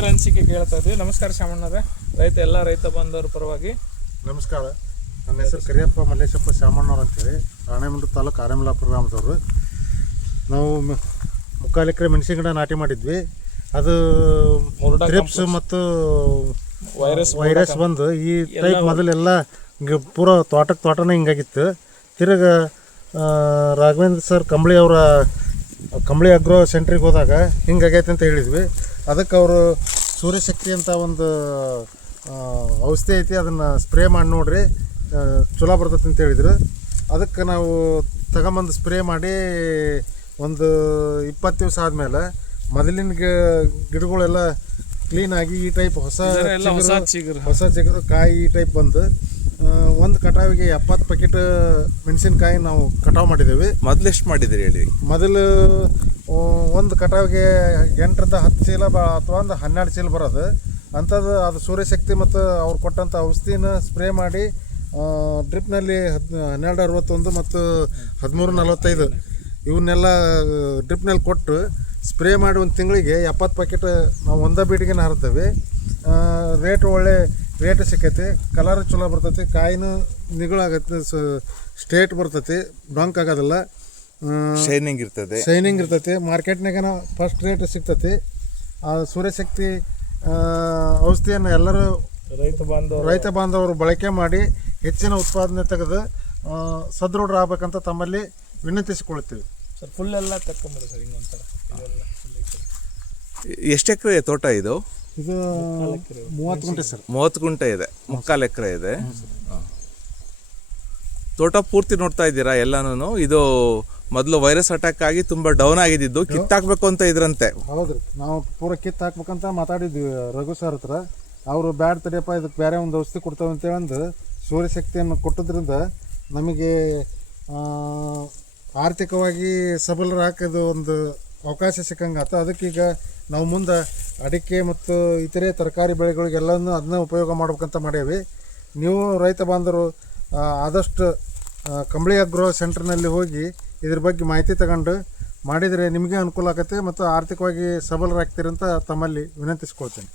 ರೈತರ ಅನಿಸಿಕೆ ಕೇಳ್ತಾ ಇದ್ವಿ. ನಮಸ್ಕಾರ ಶಾಮಣ್ಣರೇ, ಎಲ್ಲ ರೈತ ಬಾಂಧವರ ಪರವಾಗಿ ನಮಸ್ಕಾರ. ನನ್ನ ಹೆಸರು ಕರಿಯಪ್ಪ ಮಲ್ಲೇಶಪ್ಪ ಶಾಮಣ್ಣವ್ರು ಅಂತೇಳಿ, ರಾಣೆಬೆನ್ನೂರು ತಾಲೂಕು ಆರೇಮಲಾಪುರ ಗ್ರಾಮದವರು. ನಾವು 3 ಎಕರೆ ಮೆಣಸಿನ ಗಿಡ ನಾಟಿ ಮಾಡಿದ್ವಿ. ಅದು ಥ್ರಿಪ್ಸ್ ಮತ್ತು ವೈರಸ್ ಬಂದು ಈ ಟೈಪ್ ಮೊದಲೆಲ್ಲ ಪೂರ ತೋಟನೇ ಹಿಂಗಾಗಿತ್ತು. ತಿರ್ಗ ರಾಘವೇಂದ್ರ ಸರ್ ಕಂಬಳಿ ಅಗ್ರೋ ಸೆಂಟ್ರಿಗೆ ಹೋದಾಗ ಹಿಂಗಾಗೈತೆ ಅಂತ ಹೇಳಿದ್ವಿ. ಅದಕ್ಕೆ ಅವರು ಸೂರ್ಯಶಕ್ತಿ ಅಂತ ಒಂದು ಔಷಧಿ ಐತಿ, ಅದನ್ನು ಸ್ಪ್ರೇ ಮಾಡಿ ನೋಡ್ರಿ ಚಲೋ ಬರ್ತೈತೆ ಅಂತ ಹೇಳಿದ್ರು. ಅದಕ್ಕೆ ನಾವು ತಗೊಂಬಂದು ಸ್ಪ್ರೇ ಮಾಡಿ ಒಂದು 20 ದಿವಸ ಆದಮೇಲೆ ಮೊದಲಿನ ಗಿಡಗಳೆಲ್ಲ ಕ್ಲೀನಾಗಿ ಈ ಟೈಪ್ ಹೊಸ ಚಿಗುರು ಕಾಯಿ ಈ ಟೈಪ್ ಬಂದು ಒಂದು ಕಟಾವಿಗೆ 70 ಪ್ಯಾಕೆಟ್ ಮೆಣಸಿನ್ಕಾಯಿ ನಾವು ಕಟಾವು ಮಾಡಿದ್ದೇವೆ. ಮೊದಲು ಎಷ್ಟು ಮಾಡಿದ್ರಿ ಹೇಳಿ? ಮೊದಲು ಒಂದು ಕಟಾವಿಗೆ 8ರಿಂದ 10 ಚೀಲ ಅಥವಾ ಒಂದು 12 ಚೀಲ ಬರೋದು ಅಂಥದ್ದು. ಅದು ಸೂರ್ಯಶಕ್ತಿ ಮತ್ತು ಅವ್ರು ಕೊಟ್ಟಂಥ ಔಷಧಿನ ಸ್ಪ್ರೇ ಮಾಡಿ ಡ್ರಿಪ್ನಲ್ಲಿ 1261 ಮತ್ತು 1345 ಇವನ್ನೆಲ್ಲ ಡ್ರಿಪ್ನಲ್ಲಿ ಕೊಟ್ಟು ಸ್ಪ್ರೇ ಮಾಡಿ ಒಂದು ತಿಂಗಳಿಗೆ 70 ಪ್ಯಾಕೆಟ್ ನಾವು ಒಂದೇ ಬೀಟಿಗೆ ಹರಿತೇವೆ. ಒಳ್ಳೆ ರೇಟ್ ಸಿಕ್ಕೈತಿ, ಕಲರ್ ಚಲೋ ಬರ್ತೈತಿ, ಕಾಯಿನೂ ನಿಗಳಾಗತ್ತೆ, ಸ್ಟ್ರೇಟ್ ಬರ್ತೈತಿ, ಡೊಂಕ್ ಆಗೋದಿಲ್ಲ, ಶೈನಿಂಗ್ ಇರ್ತೈತಿ. ಮಾರ್ಕೆಟ್ನಾಗ ಫಸ್ಟ್ ರೇಟ್ ಸಿಗ್ತೈತಿ. ಆ ಸೂರ್ಯಶಕ್ತಿ ಔಷಧಿಯನ್ನು ಎಲ್ಲರೂ ರೈತ ಬಾಂಧವರು ಬಳಕೆ ಮಾಡಿ ಹೆಚ್ಚಿನ ಉತ್ಪಾದನೆ ತೆಗೆದು ಸದೃಢರಾಗಬೇಕಂತ ತಮ್ಮಲ್ಲಿ ವಿನಂತಿಸಿಕೊಳ್ಳುತ್ತೀವಿ. ಸರ್ ಫುಲ್ ಎಲ್ಲ ತಕ್ಕೊಂಬಿಡಿ ಸರ್, ಇನ್ನೊಂಥರ ಎಷ್ಟು ಎಕರೆ ತೋಟ ಇದು? ಇದು 30 ಗುಂಟೆ ಸರ್. 30 ಗುಂಟೆ ಇದೆ, 3/4 ಎಕರೆ ಇದೆ. ತೋಟ ಪೂರ್ತಿ ನೋಡ್ತಾ ಇದ್ದೀರಾ ಎಲ್ಲಾನು? ಇದು ಮೊದಲು ವೈರಸ್ ಅಟ್ಯಾಕ್ ಆಗಿ ತುಂಬಾ ಡೌನ್ ಆಗಿದ್ದು ಕಿತ್ತಾಕ್ಬೇಕು ಅಂತ ಇದ್ರಂತೆ. ಹೌದ್ರಿ, ನಾವು ಪೂರ ಕಿತ್ತಾಕ್ಬೇಕಂತ ಮಾತಾಡಿದ್ವಿ ರಘು ಸರ್ ಹತ್ರ. ಅವರು ಬ್ಯಾಡ್ ತಡಿಯಪ್ಪ, ಇದಕ್ಕೆ ಬೇರೆ ಒಂದು ಔಷಧಿ ಕೊಡ್ತೇವೆ ಅಂತೇಳಂದು ಸೂರ್ಯಶಕ್ತಿಯನ್ನು ಕೊಟ್ಟದ್ರಿಂದ ನಮಗೆ ಆರ್ಥಿಕವಾಗಿ ಸಬಲರಾಕೋದು ಒಂದು ಅವಕಾಶ ಸಿಕ್ಕಂಗಾತ. ಅದಕ್ಕೀಗ ನಾವು ಮುಂದೆ ಅಡಿಕೆ ಮತ್ತು ಇತರೆ ತರಕಾರಿ ಬೆಳೆಗಳಿಗೆಲ್ಲನೂ ಅದನ್ನ ಉಪಯೋಗ ಮಾಡ್ಬೇಕಂತ ಮಾಡೇವಿ. ನೀವು ರೈತ ಬಾಂಧವರು ಆದಷ್ಟು ಕಂಬಳಿ ಅಗ್ರೋ ಸೆಂಟರ್ನಲ್ಲಿ ಹೋಗಿ ಇದ್ರ ಬಗ್ಗೆ ಮಾಹಿತಿ ತಗೊಂಡು ಮಾಡಿದರೆ ನಿಮಗೆ ಅನುಕೂಲ ಆಗುತ್ತೆ ಮತ್ತು ಆರ್ಥಿಕವಾಗಿ ಸಬಲರಾಗ್ತೀರಂತ ತಮ್ಮಲ್ಲಿ ವಿನಂತಿಸ್ಕೊಳ್ತೇನೆ.